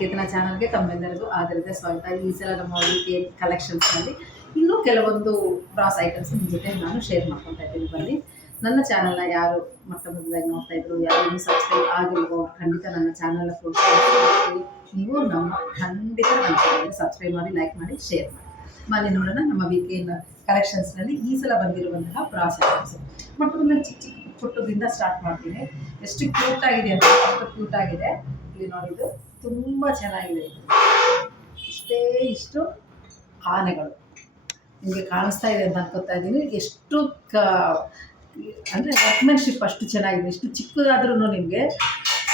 ನಿಕೇತನ ಚಾನಲ್ಗೆ ತಮ್ಮೆಲ್ಲರಿಗೂ ಆದರದ ಸ್ವಾಗತ. ಈ ಸಲ ನಮ್ಮ ಕೇಕ್ ಕಲೆಕ್ಷನ್ಸ್ನಲ್ಲಿ ಇನ್ನೂ ಕೆಲವೊಂದು ಬ್ರಾಸ್ ಐಟಮ್ಸ್ ನಿಮ್ಮ ಜೊತೆ ನಾನು ಶೇರ್ ಮಾಡ್ಕೊತಾ ಇದ್ದೀನಿ. ಬನ್ನಿ, ನನ್ನ ಚಾನಲ್ನ ಯಾರು ಮೊಟ್ಟ ಮೊದಲಾಗಿ ನೋಡ್ತಾ ಇದ್ರು, ಯಾರು ಸಬ್ಸ್ಕ್ರೈಬ್ ಆಗಿಲ್ವೋ ಖಂಡಿತ ನನ್ನ ಚಾನಲ್ನ ಪ್ರೋತ್ಸಾಹಿಸಿ ನೀವು ಖಂಡಿತ ನನ್ನ ಚಾನಲ್ಗೆ ಸಬ್ಸ್ಕ್ರೈಬ್ ಮಾಡಿ, ಲೈಕ್ ಮಾಡಿ, ಶೇರ್ ಮಾಡಿ. ಬನ್ನಿ ನೋಡೋಣ ನಮ್ಮ ವೀಕೆಂಡ್ ಕಲೆಕ್ಷನ್ಸ್ನಲ್ಲಿ ಈ ಸಲ ಬಂದಿರುವಂತಹ ಬ್ರಾಸ್ ಐಟಮ್ಸ್. ಮೊಟ್ಟ ಮೊದಲು ಚಿಕ್ಕ ಚಿಕ್ಕ ಪುಟ್ಟದಿಂದ ಸ್ಟಾರ್ಟ್ ಮಾಡ್ತೀನಿ. ಎಷ್ಟು ಕ್ಯೂಟ್ ಆಗಿದೆ ಅಂತ, ಅಷ್ಟು ಕ್ಯೂಟ್ ಆಗಿದೆ. ಇಲ್ಲಿ ನೋಡಿದ್ದು ತುಂಬ ಚೆನ್ನಾಗಿದೆ. ಇಷ್ಟು ಆನೆಗಳು ನಿಮಗೆ ಕಾಣಿಸ್ತಾ ಇದೆ ಅಂತ ಅನ್ಕೋತಾ ಇದ್ದೀನಿ. ಎಷ್ಟು ಅಂದರೆ ವರ್ಕ್ಮೆನ್ಶಿಪ್ ಅಷ್ಟು ಚೆನ್ನಾಗಿದೆ. ಇಷ್ಟು ಚಿಕ್ಕದಾದ್ರೂ ನಿಮಗೆ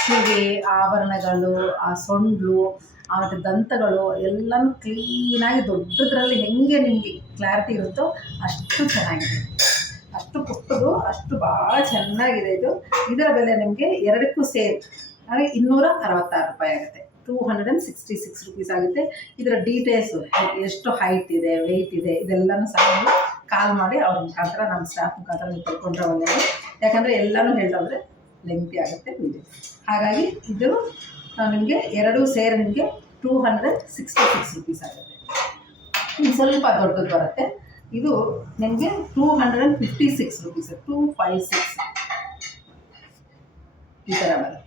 ಕಿವಿ, ಆಭರಣಗಳು, ಆ ಸೊಂಡ್ಲು, ಮತ್ತು ದಂತಗಳು ಎಲ್ಲನೂ ಕ್ಲೀನಾಗಿ ದೊಡ್ಡದ್ರಲ್ಲಿ ಹೆಂಗೆ ನಿಮಗೆ ಕ್ಲಾರಿಟಿ ಇರುತ್ತೋ ಅಷ್ಟು ಚೆನ್ನಾಗಿದೆ. ಅಷ್ಟು ಪುಟ್ಟದು, ಅಷ್ಟು ಭಾಳ ಚೆನ್ನಾಗಿದೆ. ಇದರ ಬೆಲೆ ನಿಮಗೆ ಎರಡಕ್ಕೂ ಸೇರಿ ಅಂದರೆ 266 ರೂಪಾಯಿ ಆಗುತ್ತೆ. 266 ರುಪೀಸ್ ಆಗುತ್ತೆ. ಇದರ ಡೀಟೇಲ್ಸು, ಎಷ್ಟು ಹೈಟ್ ಇದೆ, ವೆಯ್ಟ್ ಇದೆ, ಇದೆಲ್ಲನೂ ಸಹ ನೀವು ಕಾಲ್ ಮಾಡಿ ಅವ್ರ ಮುಖಾಂತರ, ನಮ್ಮ ಸ್ಟಾಫ್ ಮುಖಾಂತರ ನೀವು ತಿಳ್ಕೊಂಡ್ರೆ ಒಳ್ಳೆಯದು. ಯಾಕಂದರೆ ಎಲ್ಲನೂ ಹೇಳ್ತಾ ಹೋದರೆ ಲೆಂತಿ ಆಗುತ್ತೆ ವಿಡಿಯೋ. ಹಾಗಾಗಿ ಇದು ನಿಮಗೆ ಎರಡೂ ಸೇರಿ ನಿಮಗೆ 266 ರುಪೀಸ್ ಆಗುತ್ತೆ. ಇನ್ನು ಸ್ವಲ್ಪ ದೊಡ್ಡದು ಬರುತ್ತೆ. ಇದು ನಿಮಗೆ 256 ರುಪೀಸ್, 256 ಈ ಥರ ಬರುತ್ತೆ.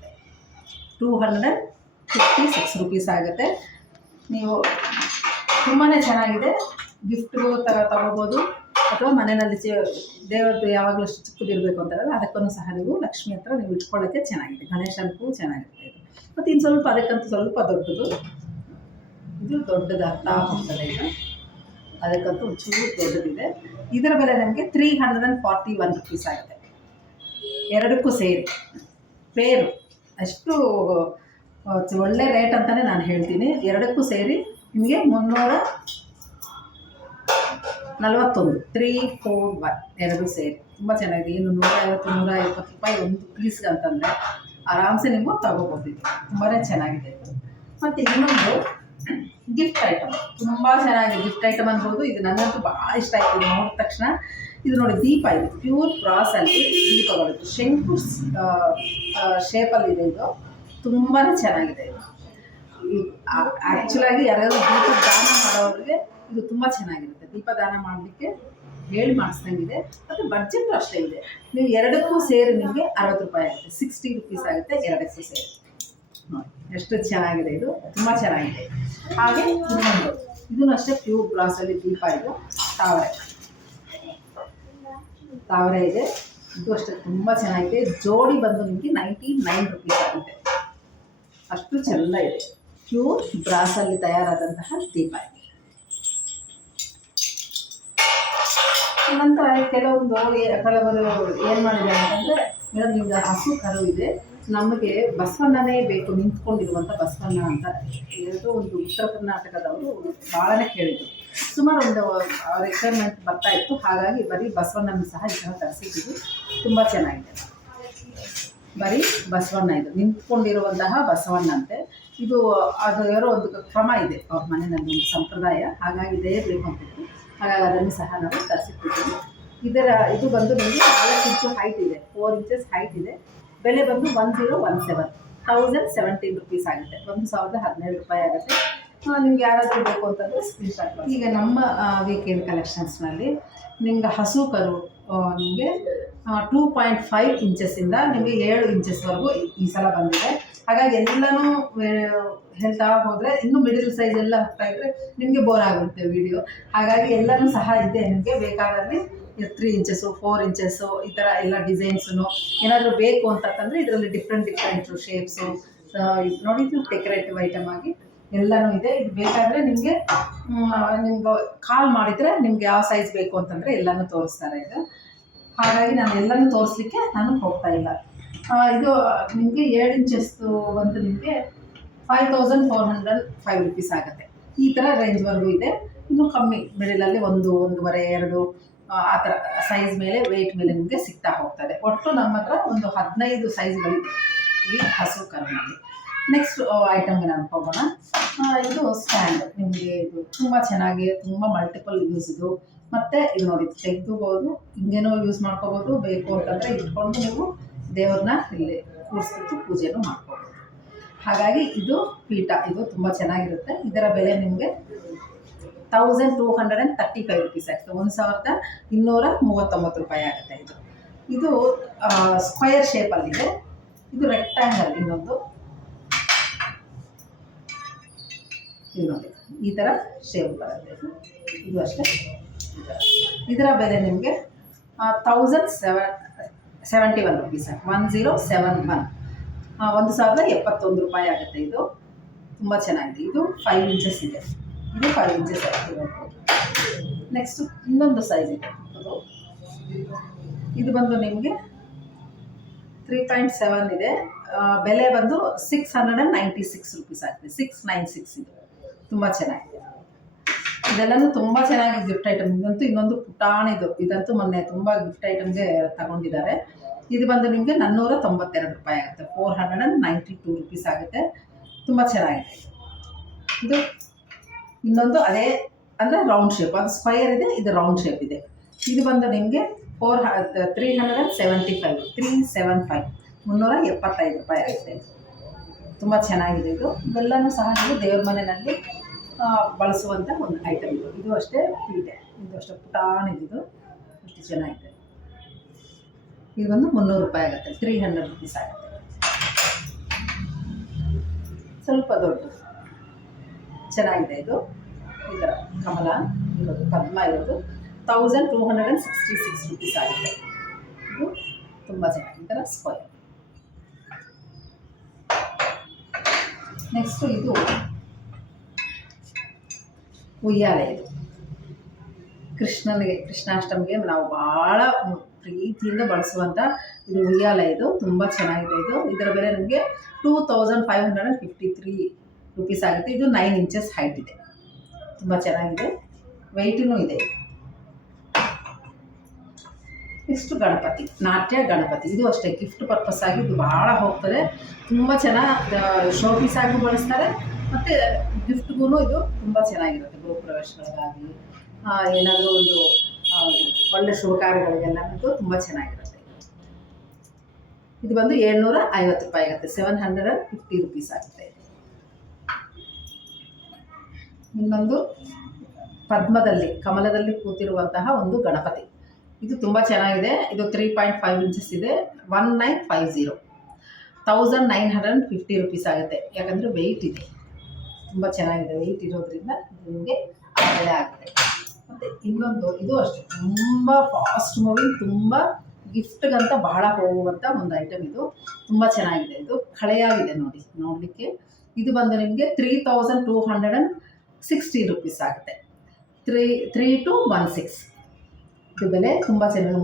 256 ರುಪೀಸ್ ಆಗುತ್ತೆ. ನೀವು ತುಂಬಾ ಚೆನ್ನಾಗಿದೆ. ಗಿಫ್ಟ್ಗೂ ತಗೋಬೋದು, ಅಥವಾ ಮನೆಯಲ್ಲಿ ದೇವರದ್ದು ಯಾವಾಗಲೂ ಅಷ್ಟು ಚಿಕ್ಕದಿರಬೇಕು ಅಂತಾರಲ್ಲ, ಅದಕ್ಕೂ ಸಹ ನೀವು ಲಕ್ಷ್ಮಿ ಹತ್ರ ನೀವು ಇಟ್ಕೊಳ್ಳೋಕ್ಕೆ ಚೆನ್ನಾಗಿದೆ. ಗಣೇಶನಿಗೂ ಚೆನ್ನಾಗಿರುತ್ತೆ ಇದು. ಮತ್ತು ಇನ್ನು ಸ್ವಲ್ಪ ಅದಕ್ಕಂತೂ ಸ್ವಲ್ಪ ದೊಡ್ಡದು, ಇದು ದೊಡ್ಡದಾಗ್ತಾ ಹೋಗ್ತದೆ. ಇದು ಅದಕ್ಕಂತೂ ಚೂರು ದೊಡ್ಡದಿದೆ. ಇದರ ಬೆಲೆ ನಮಗೆ 341 ರುಪೀಸ್ ಆಗುತ್ತೆ. ಎರಡಕ್ಕೂ ಸೇರಿ ಪೇರು ಅಷ್ಟು ಒಳ್ಳೆ ರೇಟ್ ಅಂತಲೇ ನಾನು ಹೇಳ್ತೀನಿ. ಎರಡಕ್ಕೂ ಸೇರಿ ನಿಮಗೆ 341, 341 ಎರಡೂ ಸೇರಿ ತುಂಬ ಚೆನ್ನಾಗಿದೆ. ಇನ್ನು 150 ರೂಪಾಯಿ ಒಂದು ಪೀಸ್ಗೆ ಅಂತಂದರೆ ಆರಾಮ್ಸೆ ನೀವು ತಗೋಬೋದು. ತುಂಬಾ ಚೆನ್ನಾಗಿದೆ ಇದು. ಮತ್ತು ಇನ್ನೊಂದು ಗಿಫ್ಟ್ ಐಟಮ್, ತುಂಬ ಚೆನ್ನಾಗಿದೆ. ಗಿಫ್ಟ್ ಐಟಮ್ ಅನ್ಬೋದು. ಇದು ನನಗಂತೂ ಭಾಳ ಇಷ್ಟ ಆಯಿತು. ಇದು ನೋಡಿದ ತಕ್ಷಣ ಇದು ನೋಡಿ, ದೀಪ. ಇದು ಪ್ಯೂರ್ ಬ್ರಾಸಲ್ಲಿ ದೀಪಗಳು, ಶಂಕು ಶೇಪಲ್ಲಿದೆ. ಇದು ತುಂಬಾ ಚೆನ್ನಾಗಿದೆ. ಇದು ಆ್ಯಕ್ಚುಲಾಗಿ ಯಾರಾದರೂ ದೀಪ ದಾನ ಮಾಡೋರಿಗೆ ಇದು ತುಂಬ ಚೆನ್ನಾಗಿರುತ್ತೆ. ದೀಪ ದಾನ ಮಾಡಲಿಕ್ಕೆ ಹೇಳಿ ಮಾಡಿಸ್ದಂಗಿದೆ. ಮತ್ತು ಬಡ್ಜೆಟ್ ಅಷ್ಟೇ ಇದೆ. ನೀವು ಎರಡಕ್ಕೂ ಸೇರಿ ನಿಮಗೆ 60 ರೂಪಾಯಿ ಆಗುತ್ತೆ. 60 ರುಪೀಸ್ ಆಗುತ್ತೆ ಎರಡಕ್ಕೂ ಸೇರಿ. ನೋಡಿ ಎಷ್ಟು ಚೆನ್ನಾಗಿದೆ. ಇದು ತುಂಬ ಚೆನ್ನಾಗಿದೆ. ಹಾಗೆ ಇನ್ನೊಂದು, ಇದನ್ನು ಅಷ್ಟೇ ಪ್ಯೂರ್ ಬ್ರಾಸಲ್ಲಿ ದೀಪ. ಇದು ತಾವರೆ ಇದೆ. ಇದು ಅಷ್ಟೇ ತುಂಬ ಚೆನ್ನಾಗಿದೆ. ಜೋಡಿ ಬಂದು ನಿಮಗೆ 99 ರುಪೀಸ್ ಆಗುತ್ತೆ. ಅಷ್ಟು ಚೆಂದ ಇದೆ. ಪ್ಯೂರ್ ಬ್ರಾಸಲ್ಲಿ ತಯಾರಾದಂತಹ ದೀಪ ಇದೆ. ನಂತರ ಕೆಲವರು ಏನು ಮಾಡಿದ್ದಾರೆ ಅಂತಂದರೆ, ಮೇಡಮ್ ನಿಮ್ಗೆ ಹಸು ಕರು ಇದೆ, ನಮಗೆ ಬಸವಣ್ಣನೇ ಬೇಕು, ನಿಂತ್ಕೊಂಡಿರುವಂಥ ಬಸವಣ್ಣ ಅಂತ ಹೇಳಿದ್ರು. ಒಂದು ಉತ್ತರ ಕರ್ನಾಟಕದವರು ಭಾಳನೇ ಕೇಳಿದರು. ಸುಮಾರು ಒಂದು ರಿಕ್ವೈರ್ಮೆಂಟ್ ಬರ್ತಾ ಇತ್ತು. ಹಾಗಾಗಿ ಬರೀ ಬಸವಣ್ಣನ ಸಹ ಈ ಥರ ತರಿಸಿದ್ದೀವಿ. ತುಂಬ ಚೆನ್ನಾಗಿದೆ. ಬರೀ ಬಸವಣ್ಣ, ಇದು ನಿಂತ್ಕೊಂಡಿರುವಂತಹ ಬಸವಣ್ಣ ಅಂತೆ. ಇದು ಅದು ಯಾರೋ ಒಂದು ಕ್ರಮ ಇದೆ ಅವ್ರ ಮನೆಯಲ್ಲಿ, ಒಂದು ಸಂಪ್ರದಾಯ. ಹಾಗಾಗಿ ಇದೇ ಬೇಕು ಅಂತಿತ್ತು. ಹಾಗಾಗಿ ಅದನ್ನು ಸಹ ನಾವು ತರಿಸಿಟ್ಟಿದ್ದೀವಿ. ಇದು ಬಂದು ನಿಮಗೆ 4 ಇಂಚು ಹೈಟ್ ಇದೆ, 4 ಇಂಚಸ್ ಹೈಟ್ ಇದೆ. ಬೆಲೆ ಬಂದು 1017, 1017 ರುಪೀಸ್ ಆಗುತ್ತೆ. 1017 ರೂಪಾಯಿ ಆಗುತ್ತೆ. ನಿಮ್ಗೆ ಯಾರಾದರೂ ಬೇಕು ಅಂತಂದರೆ ಸ್ಕ್ರೀನ್ಶಾಟ್ ಮಾಡಿ. ಈಗ ನಮ್ಮ ವೀಕೆಂಡ್ ಕಲೆಕ್ಷನ್ಸ್ನಲ್ಲಿ ನಿಮ್ಗೆ ಹಸು ಕರು ನಿಮಗೆ 2.5 ಇಂಚಸ್ಸಿಂದ ನಿಮಗೆ 7 ಇಂಚಸ್ವರೆಗೂ ಈ ಸಲ ಬಂದಿದೆ. ಹಾಗಾಗಿ ಎಲ್ಲನೂ ಹೇಳ್ತಾ ಹೋದರೆ ಇನ್ನೂ ಮಿಡಿಲ್ ಸೈಜ್ ಎಲ್ಲ ಹೋಗ್ತಾ ಇದ್ದರೆ ನಿಮಗೆ ಬೋರ್ ಆಗುತ್ತೆ ವಿಡಿಯೋ. ಹಾಗಾಗಿ ಎಲ್ಲನೂ ಸಹ ಇದೆ. ನಿಮಗೆ ಬೇಕಾದಲ್ಲಿ 3 ಇಂಚಸ್ಸು, 4 ಇಂಚಸ್ಸು ಈ ಥರ ಎಲ್ಲ ಡಿಸೈನ್ಸು ಏನಾದರೂ ಬೇಕು ಅಂತಂದರೆ ಇದರಲ್ಲಿ ಡಿಫ್ರೆಂಟ್ ಶೇಪ್ಸು ನೋಡಿದ್ದು ಡೆಕೋರೇಟಿವ್ ಐಟಮ್ ಆಗಿ ಎಲ್ಲನೂ ಇದೆ. ಇದು ಬೇಕಾದರೆ ನಿಮಗೆ ಕಾಲ್ ಮಾಡಿದರೆ ನಿಮ್ಗೆ ಯಾವ ಸೈಜ್ ಬೇಕು ಅಂತಂದರೆ ಎಲ್ಲನೂ ತೋರಿಸ್ತಾರೆ ಇದು. ಹಾಗಾಗಿ ನಾನು ಎಲ್ಲನೂ ತೋರಿಸ್ಲಿಕ್ಕೆ ನಾನು ಹೋಗ್ತಾ ಇಲ್ಲ. ಇದು ನಿಮಗೆ 7 ಇಂಚಸ್ದು ಬಂದು ನಿಮಗೆ 5405 ರುಪೀಸ್ ಆಗುತ್ತೆ. ಈ ಥರ ರೇಂಜ್ವರೆಗೂ ಇದೆ. ಇನ್ನೂ ಕಮ್ಮಿ ಮಿಡಲಲ್ಲಿ 1, 1.5, 2 ಆ ಥರ ಸೈಜ್ ಮೇಲೆ, ವೆಯ್ಟ್ ಮೇಲೆ ನಿಮಗೆ ಸಿಗ್ತಾ ಹೋಗ್ತದೆ. ಒಟ್ಟು ನಮ್ಮ ಹತ್ರ ಒಂದು 15 ಸೈಜ್ಗಳಿದೆ ಈ ಹಸು ಕರುನಲ್ಲಿ. ನೆಕ್ಸ್ಟ್ ಐಟಮ್ಗೆ ನಾನು ಹೋಗೋಣ. ಇದು ಸ್ಟ್ಯಾಂಡ್. ನಿಮಗೆ ಇದು ತುಂಬ ಚೆನ್ನಾಗಿ, ತುಂಬ ಮಲ್ಟಿಪಲ್ ಯೂಸ್ ಇದು. ಮತ್ತು ಇದು ನೋಡಿ, ತೆಗೆದುಬೋದು, ಹಿಂಗೇನೋ ಯೂಸ್ ಮಾಡ್ಕೋಬೋದು. ಬೇಕು ಅಂತಂದರೆ ಇಟ್ಕೊಂಡು ನೀವು ದೇವ್ರನ್ನ ಇಲ್ಲಿ ಕೂರಿಸ್ಬಿಟ್ಟು ಪೂಜೆನೂ ಮಾಡ್ಕೋಬೋದು. ಹಾಗಾಗಿ ಇದು ಪೀಠ ಇದು ತುಂಬ ಚೆನ್ನಾಗಿರುತ್ತೆ. ಇದರ ಬೆಲೆ ನಿಮಗೆ 1235 ರುಪೀಸ್ ಆಗುತ್ತೆ. 1239 ರೂಪಾಯಿ ಆಗುತ್ತೆ. ಇದು ಸ್ಕ್ವಯರ್ ಶೇಪಲ್ಲಿದೆ. ಇದು ರೆಕ್ಟ್ಯಾಂಗಲ್ ಇನ್ನೊಂದು. ಇದು ನೋಡಿ ಈ ಥರ ಶೇಪ್ ಬರುತ್ತೆ. ಇದು ಅಷ್ಟೇ. ಇದರ ಬೆಲೆ ನಿಮಗೆ 1071 ರುಪೀಸ್, 1071, 1071 ರೂಪಾಯಿ ಆಗುತ್ತೆ. ಇದು ತುಂಬ ಚೆನ್ನಾಗಿದೆ. ಇದು 5 ಇಂಚಸ್ ಇದೆ. ಇದು 5 ಇಂಚಸ್ ಆಗ್ತಿರೋದು. ನೆಕ್ಸ್ಟು ಇನ್ನೊಂದು ಸೈಜ್ ಇದೆ. ಇದು ಬಂದು ನಿಮಗೆ 3.7 ಇದೆ. ಬೆಲೆ ಬಂದು 696 ರುಪೀಸ್ ಆಗಿದೆ. 696 ಇದು ತುಂಬ ಚೆನ್ನಾಗಿದೆ. ಇದೆಲ್ಲನೂ ತುಂಬ ಚೆನ್ನಾಗಿ ಗಿಫ್ಟ್ ಐಟಮ್. ಇದಂತೂ ಇನ್ನೊಂದು ಪುಟಾಣಿದು. ಇದಂತೂ ಮೊನ್ನೆ ತುಂಬ ಗಿಫ್ಟ್ ಐಟಮ್ಗೆ ತಗೊಂಡಿದ್ದಾರೆ. ಇದು ಬಂದು ನಿಮಗೆ 492 ರೂಪಾಯಿ ಆಗುತ್ತೆ. 492 ರುಪೀಸ್ ಆಗುತ್ತೆ. ತುಂಬ ಚೆನ್ನಾಗಿದೆ. ಇದು ಇನ್ನೊಂದು ಅದೇ ಅಂದರೆ ರೌಂಡ್ ಶೇಪ್. ಅದು ಸ್ಕ್ವಯರ್ ಇದೆ, ಇದು ರೌಂಡ್ ಶೇಪ್ ಇದೆ. ಇದು ಬಂದು ನಿಮಗೆ 375 375 ರೂಪಾಯಿ ಆಗುತ್ತೆ. ತುಂಬ ಚೆನ್ನಾಗಿದೆ. ಇದು ಇವೆಲ್ಲನೂ ಸಹ ನೀವು ದೇವ್ರ ಮನೆಯಲ್ಲಿ ಬಳಸುವಂಥ ಒಂದು ಐಟಮ್ ಇದು. ಇದು ಅಷ್ಟೇ ಪೀಠೆ. ಇದು ಅಷ್ಟೇ ಪುಟಾಣಿದು. ಅಷ್ಟು ಚೆನ್ನಾಗಿದೆ. ಇದು ಬಂದು 300 ರೂಪಾಯಿ ಆಗುತ್ತೆ. 300 ರುಪೀಸ್ ಆಗುತ್ತೆ. ಸ್ವಲ್ಪ ದೊಡ್ಡ ಚೆನ್ನಾಗಿದೆ. ಇದು ಈ ಥರ ಕಮಲ ಇರೋದು, ಪದ್ಮ ಇರೋದು 1266 ರುಪೀಸ್ ಆಗುತ್ತೆ. ಇದು ತುಂಬ ಚೆನ್ನಾಗಿದೆ. ಈ ಥರ ಸ್ಕ್ವಯರ್. ನೆಕ್ಸ್ಟು ಇದು ಉಯ್ಯಾಲೆ. ಇದು ಕೃಷ್ಣಾಷ್ಟಮಿಗೆ ನಾವು ಭಾಳ ಪ್ರೀತಿಯಿಂದ ಬಳಸುವಂಥ ಇದು ಉಯ್ಯಾಲೆ. ಇದು ತುಂಬ ಚೆನ್ನಾಗಿದೆ. ಇದರ ಬೆಲೆ ನಿಮಗೆ 2553 ರುಪೀಸ್ ಆಗುತ್ತೆ. ಇದು 9 ಇಂಚಸ್ ಹೈಟ್ ಇದೆ. ತುಂಬ ಚೆನ್ನಾಗಿದೆ. ವೆಯ್ಟೂ ಇದೆ. ನೆಕ್ಸ್ಟು ಗಣಪತಿ, ನಾಟ್ಯ ಗಣಪತಿ. ಇದು ಅಷ್ಟೇ ಗಿಫ್ಟ್ ಪರ್ಪಸ್ ಆಗಿ ಇದು ಭಾಳ ಹೋಗ್ತದೆ. ತುಂಬ ಚೆನ್ನಾಗಿ ಶೋ ಪೀಸ್ ಆಗಿ ಬಳಸ್ತಾರೆ ಮತ್ತು ಗಿಫ್ಟ್ಗೂ ಇದು ತುಂಬ ಚೆನ್ನಾಗಿರುತ್ತೆ. ಗೃಹಪ್ರವೇಶಗಳಿಗಾಗಿ ಏನಾದರೂ ಒಂದು ಒಳ್ಳೆ ಶುಭ ಕಾರ್ಯಗಳಿಗೆಲ್ಲ ತುಂಬ ಚೆನ್ನಾಗಿರುತ್ತೆ. ಇದು ಬಂದು 750 ರೂಪಾಯಿ ಆಗುತ್ತೆ. 750 ರುಪೀಸ್ ಆಗುತ್ತೆ. ಇನ್ನೊಂದು ಪದ್ಮದಲ್ಲಿ ಕಮಲದಲ್ಲಿ ಕೂತಿರುವಂತಹ ಒಂದು ಗಣಪತಿ. ಇದು ತುಂಬ ಚೆನ್ನಾಗಿದೆ. ಇದು 3.5 ಇಂಚಸ್ ಇದೆ. 1950 1950 ರುಪೀಸ್ ಆಗುತ್ತೆ. ಯಾಕಂದರೆ ವೆಯ್ಟ್ ಇದೆ. ತುಂಬ ಚೆನ್ನಾಗಿದೆ. ವೆಯ್ಟ್ ಇರೋದ್ರಿಂದ ನಿಮಗೆ ಆ ಬೆಲೆ ಆಗುತ್ತೆ. ಮತ್ತು ಇನ್ನೊಂದು ಇದು ಅಷ್ಟೇ ತುಂಬ ಫಾಸ್ಟ್ ಮೂವಿಂಗ್, ತುಂಬ ಗಿಫ್ಟ್ಗಂತ ಬಹಳ ಹೋಗುವಂಥ ಒಂದು ಐಟಮ್. ಇದು ತುಂಬ ಚೆನ್ನಾಗಿದೆ. ಇದು ಹಳೆಯಾಗಿದೆ ನೋಡಿ ನೋಡಲಿಕ್ಕೆ. ಇದು ಬಂದು ನಿಮಗೆ 3216 ರುಪೀಸ್ ಆಗುತ್ತೆ. 3216 ಇದು ಬೆಲೆ ತುಂಬ ಚೆನ್ನಾಗಿದೆ.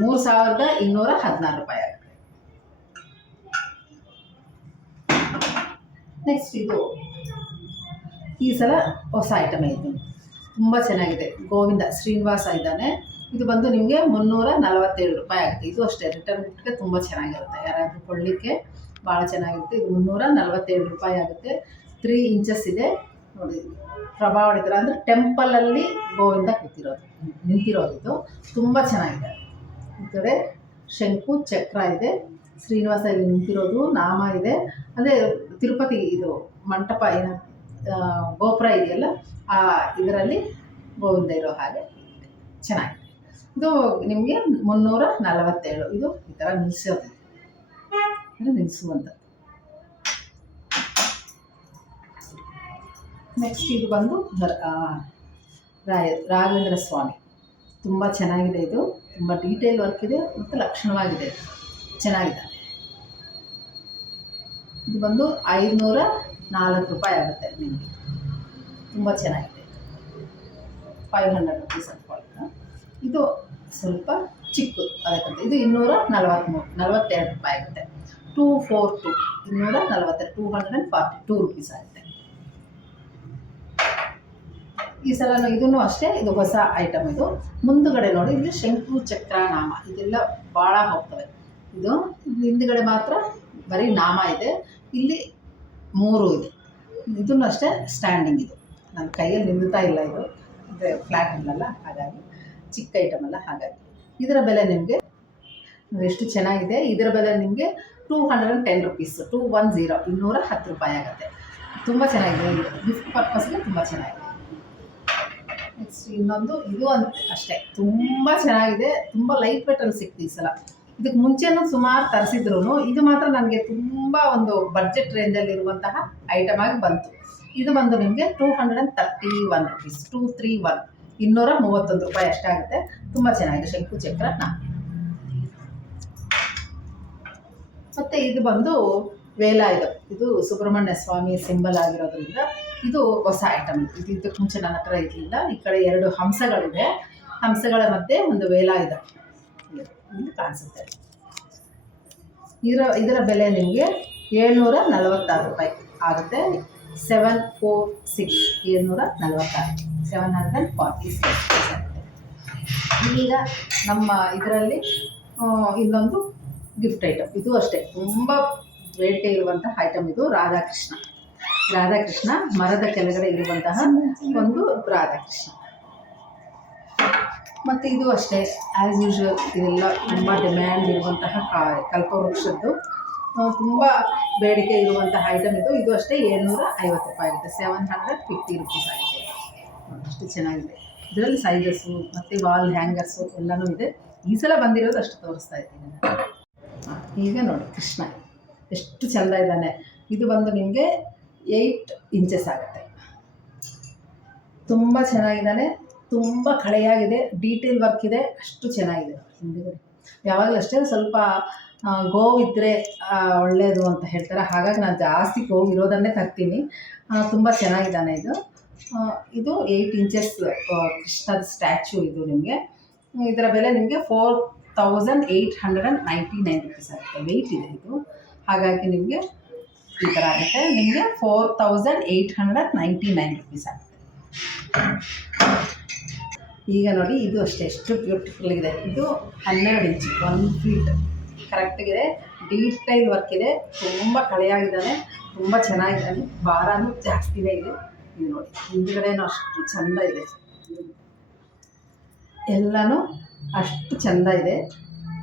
3216 ರೂಪಾಯಿ ಆಗುತ್ತೆ. ನೆಕ್ಸ್ಟ್ ಇದು ಈ ಸಲ ಹೊಸ ಐಟಮೇ. ಇದು ತುಂಬ ಚೆನ್ನಾಗಿದೆ. ಗೋವಿಂದ ಶ್ರೀನಿವಾಸ ಇದ್ದಾನೆ. ಇದು ಬಂದು ನಿಮಗೆ 347 ರೂಪಾಯಿ ಆಗುತ್ತೆ. ಇದು ಅಷ್ಟೇ ರಿಟರ್ನ್ ಗಿಫ್ಟ್ಗೆ ತುಂಬ ಚೆನ್ನಾಗಿರುತ್ತೆ. ಯಾರಾದರೂ ಕೊಳ್ಳಿಕ್ಕೆ ಭಾಳ ಚೆನ್ನಾಗಿರುತ್ತೆ. ಇದು 347 ರೂಪಾಯಿ ಆಗುತ್ತೆ. 3 ಇಂಚಸ್ ಇದೆ ನೋಡಿ. ಪ್ರಭಾವಳಿತರ ಅಂದರೆ ಟೆಂಪಲಲ್ಲಿ ಗೋವಿಂದ ನಿಂತಿರೋದು. ಇದು ತುಂಬ ಚೆನ್ನಾಗಿದೆ. ಈ ಕಡೆ ಶಂಕು ಚಕ್ರ ಇದೆ. ಶ್ರೀನಿವಾಸ ಇಲ್ಲಿ ನಿಂತಿರೋದು. ನಾಮ ಇದೆ. ಅಂದರೆ ತಿರುಪತಿ ಇದು ಮಂಟಪ ಏನು ಗೋಪುರ ಇದೆಯಲ್ಲ ಇದರಲ್ಲಿ ಗೋವಿಂದ ಇರೋ ಹಾಗೆ ಚೆನ್ನಾಗಿದೆ. ಇದು ನಿಮಗೆ 347. ಇದು ಈ ಥರ ನಿಲ್ಲಿಸುವಂಥದ್ದು. ನೆಕ್ಸ್ಟ್ ಇದು ಬಂದು ರಾಘವೇಂದ್ರ ಸ್ವಾಮಿ. ತುಂಬ ಚೆನ್ನಾಗಿದೆ. ಇದು ತುಂಬ ಡೀಟೇಲ್ ವರ್ಕ್ ಇದೆ ಮತ್ತು ಲಕ್ಷಣವಾಗಿದೆ. ಚೆನ್ನಾಗಿದೆ. ಇದು ಬಂದು 504 ರೂಪಾಯಿ ಆಗುತ್ತೆ ನಿಮಗೆ. ತುಂಬ ಚೆನ್ನಾಗಿದೆ. 500 ರುಪೀಸ್ ಅಂದ್ಕೊಳ್ಳೋಣ. ಇದು ಸ್ವಲ್ಪ ಚಿಕ್ಕದು ಅದಕ್ಕಂತ. ಇದು 242 ರೂಪಾಯಿ ಆಗುತ್ತೆ. 242 242 ರುಪೀಸ್ ಆಗುತ್ತೆ. ಈ ಸಲ ಇದನ್ನು ಅಷ್ಟೇ. ಇದು ಹೊಸ ಐಟಮ್. ಇದು ಮುಂದುಗಡೆ ನೋಡಿ, ಇಲ್ಲಿ ಶಂಕು ಚಕ್ರ ನಾಮ ಇದೆಲ್ಲ ಭಾಳ ಹೋಗ್ತವೆ. ಇದು ಹಿಂದುಗಡೆ ಮಾತ್ರ ಬರೀ ನಾಮ ಇದೆ. ಇಲ್ಲಿ 3 ಇದೆ. ಇದನ್ನು ಅಷ್ಟೇ ಸ್ಟ್ಯಾಂಡಿಂಗ್. ಇದು ನನ್ನ ಕೈಯಲ್ಲಿ ನಿಲ್ಲುತ್ತಾ ಇಲ್ಲ. ಇದು ಫ್ಲ್ಯಾಟ್ ಇಲ್ಲಲ್ಲ, ಹಾಗಾಗಿ ಚಿಕ್ಕ ಐಟಮ್ ಅಲ್ಲ. ಹಾಗಾಗಿ ಇದರ ಬೆಲೆ ನಿಮಗೆ ಎಷ್ಟು ಚೆನ್ನಾಗಿದೆ. ಇದರ ಬೆಲೆ ನಿಮಗೆ 210 ರುಪೀಸ್, 210, 210 ರೂಪಾಯಿ ಆಗುತ್ತೆ. ತುಂಬ ಚೆನ್ನಾಗಿದೆ. ಗಿಫ್ಟ್ ಪರ್ಪಸ್ಗೆ ತುಂಬ ಚೆನ್ನಾಗಿದೆ. ನೆಕ್ಸ್ಟ್ ಇನ್ನೊಂದು ಇದು ಅಷ್ಟೇ ತುಂಬ ಚೆನ್ನಾಗಿದೆ. ತುಂಬ ಲೈಟ್ ವೇಟಲ್ಲಿ ಸಿಕ್ತು ಈ ಸಲ. ಇದಕ್ಕೆ ಮುಂಚೆನೂ ಸುಮಾರು ತರಿಸಿದ್ರು, ಇದು ಮಾತ್ರ ನನಗೆ ತುಂಬ ಒಂದು ಬಡ್ಜೆಟ್ ರೇಂಜಲ್ಲಿರುವಂತಹ ಐಟಮ್ ಆಗಿ ಬಂತು. ಇದು ಬಂದು ನಿಮಗೆ 231 ರುಪೀಸ್, 231, 231 ರೂಪಾಯಿ ಅಷ್ಟಾಗುತ್ತೆ. ತುಂಬ ಚೆನ್ನಾಗಿದೆ. ಶಂಕು ಚಕ್ರ ಮತ್ತು ಇದು ಬಂದು ವೇಲಾಯುಧ. ಇದು ಸುಬ್ರಹ್ಮಣ್ಯ ಸ್ವಾಮಿ ಸಿಂಬಲ್ ಆಗಿರೋದ್ರಿಂದ ಇದು ಹೊಸ ಐಟಮ್. ಇದು ಇದಕ್ಕೆ ಮುಂಚೆ ನನ್ನ ಹತ್ರ ಇರಲಿಲ್ಲ. ಈ ಕಡೆ 2 ಹಂಸಗಳಿದೆ. ಹಂಸಗಳ ಮಧ್ಯೆ ಒಂದು ವೇಲಾಯುಧ ಇಲ್ಲಿ ಕಾಣಿಸುತ್ತೆ. ಇದರ ಬೆಲೆ ನಿಮಗೆ 746 ರೂಪಾಯಿ ಆಗುತ್ತೆ. 746, 746, 746 ಆಗುತ್ತೆ. ಈಗ ನಮ್ಮ ಇದರಲ್ಲಿ ಇನ್ನೊಂದು ಗಿಫ್ಟ್ ಐಟಮ್. ಇದು ಅಷ್ಟೇ ತುಂಬ ಬೇಟೆ ಇರುವಂತಹ ಐಟಮ್. ಇದು ರಾಧಾಕೃಷ್ಣ ಮರದ ಕೆಳಗಡೆ ಇರುವಂತಹ ಒಂದು ರಾಧಾಕೃಷ್ಣ. ಮತ್ತು ಇದು ಅಷ್ಟೇ ಆ್ಯಸ್ ಯೂಶುವಲ್ ಇದೆಲ್ಲ ತುಂಬ ಡಿಮ್ಯಾಂಡ್ ಇರುವಂತಹ ಕಲ್ಪವೃಕ್ಷದ್ದು ತುಂಬ ಬೇಡಿಕೆ ಇರುವಂತಹ ಐಟಮ್ ಇದು. ಇದು ಅಷ್ಟೇ 750 ರೂಪಾಯಿ ಆಗುತ್ತೆ. 750 ರುಪೀಸ್ ಆಗಿದೆ. ಅಷ್ಟು ಚೆನ್ನಾಗಿದೆ. ಇದರಲ್ಲಿ ಸೈಜಸ್ಸು ಮತ್ತು ವಾಲ್ ಹ್ಯಾಂಗರ್ಸು ಎಲ್ಲನೂ ಇದೆ. ಈ ಸಲ ಬಂದಿರೋದು ಅಷ್ಟು ತೋರಿಸ್ತಾ ಇದ್ದೀನಿ. ಈಗ ನೋಡಿ ಕೃಷ್ಣ ಎಷ್ಟು ಚೆಂದ ಇದ್ದಾನೆ. ಇದು ಬಂದು ನಿಮಗೆ 8 ಇಂಚಸ್ ಆಗುತ್ತೆ. ತುಂಬ ಚೆನ್ನಾಗಿದ್ದಾನೆ. ತುಂಬ ಕಳೆಯಾಗಿದೆ. ಡೀಟೇಲ್ ವರ್ಕ್ ಇದೆ. ಅಷ್ಟು ಚೆನ್ನಾಗಿದೆ. ಹಿಂದುಗಡೆ ಯಾವಾಗಲೂ ಅಷ್ಟೇ ಸ್ವಲ್ಪ ಗೋವಿದ್ದರೆ ಒಳ್ಳೆಯದು ಅಂತ ಹೇಳ್ತಾರೆ. ಹಾಗಾಗಿ ನಾನು ಜಾಸ್ತಿ ಗೋವಿರೋದನ್ನೇ ತರ್ತೀನಿ. ತುಂಬ ಚೆನ್ನಾಗಿದ್ದಾನೆ ಇದು. ಇದು 8 ಇಂಚಸ್ ಕೃಷ್ಣದ ಸ್ಟ್ಯಾಚ್ಯೂ. ಇದು ನಿಮಗೆ ಇದರ ಬೆಲೆ ನಿಮಗೆ 4899 ರುಪೀಸ್ ಆಗುತ್ತೆ. ವೆಯ್ಟ್ ಇದೆ ಇದು. ಹಾಗಾಗಿ ನಿಮಗೆ ಈ ಥರ ಆಗುತ್ತೆ. ನಿಮಗೆ 4899 ರುಪೀಸ್ ಆಗುತ್ತೆ. ಈಗ ನೋಡಿ ಇದು ಅಷ್ಟೇ ಎಷ್ಟು ಬ್ಯೂಟಿಫುಲ್ ಇದೆ. ಇದು 12 ಇಂಚು, 1 ಫೀಟ್ ಕರೆಕ್ಟಿಗಿದೆ. ಡೀಟೈಲ್ ವರ್ಕ್ ಇದೆ. ತುಂಬ ಕಳೆಯಾಗಿದ್ದಾನೆ. ತುಂಬ ಚೆನ್ನಾಗಿದ್ದಾನೆ. ಭಾರನೂ ಜಾಸ್ತಿನೇ ಇದೆ. ಇದು ನೋಡಿ ಹಿಂದುಗಡೆನೂ ಅಷ್ಟು ಚೆಂದ ಇದೆ. ಎಲ್ಲನೂ ಅಷ್ಟು ಚೆಂದ ಇದೆ.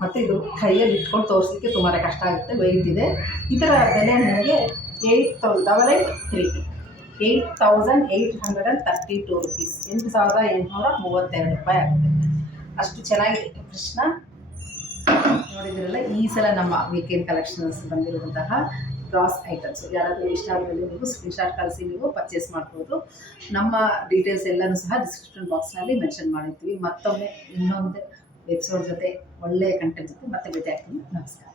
ಮತ್ತು ಇದು ಕೈಯಲ್ಲಿ ಇಟ್ಕೊಂಡು ತೋರಿಸಲಿಕ್ಕೆ ತುಂಬಾ ಕಷ್ಟ ಆಗುತ್ತೆ. ವೆಯ್ಟ್ ಇದೆ. ಇದರ ಬೆಲೆ ನನಗೆ 8832 ರುಪೀಸ್, 8832 ರೂಪಾಯಿ ಆಗುತ್ತೆ. ಅಷ್ಟು ಚೆನ್ನಾಗಿದೆ ಕೃಷ್ಣ. ನೋಡಿದ್ರಲ್ಲ, ಈ ಸಲ ನಮ್ಮ ವೀಕೆಂಡ್ ಕಲೆಕ್ಷನ್ಸ್ ಬಂದಿರುವಂತಹ ಬ್ರಾಸ್ ಐಟಮ್ಸ್ ಯಾರಾದರೂ ಇಷ್ಟ ಆದಮೇಲೆ ನೀವು ಸ್ಕ್ರೀನ್ಶಾಟ್ ಕಳಿಸಿ ನೀವು ಪರ್ಚೇಸ್ ಮಾಡ್ಬೋದು. ನಮ್ಮ ಡೀಟೇಲ್ಸ್ ಎಲ್ಲನೂ ಸಹ ಡಿಸ್ಕ್ರಿಪ್ಷನ್ ಬಾಕ್ಸ್ನಲ್ಲಿ ಮೆನ್ಷನ್ ಮಾಡಿರ್ತೀವಿ. ಮತ್ತೊಮ್ಮೆ ಇನ್ನೊಂದು ಎಪಿಸೋಡ್ ಜೊತೆ ಒಳ್ಳೆಯ ಕಂಟೆಂಟ್ ಜೊತೆ ಮತ್ತೆ ಭೇಟಿ ಆಗ್ತೀನಿ. ನಮಸ್ಕಾರ.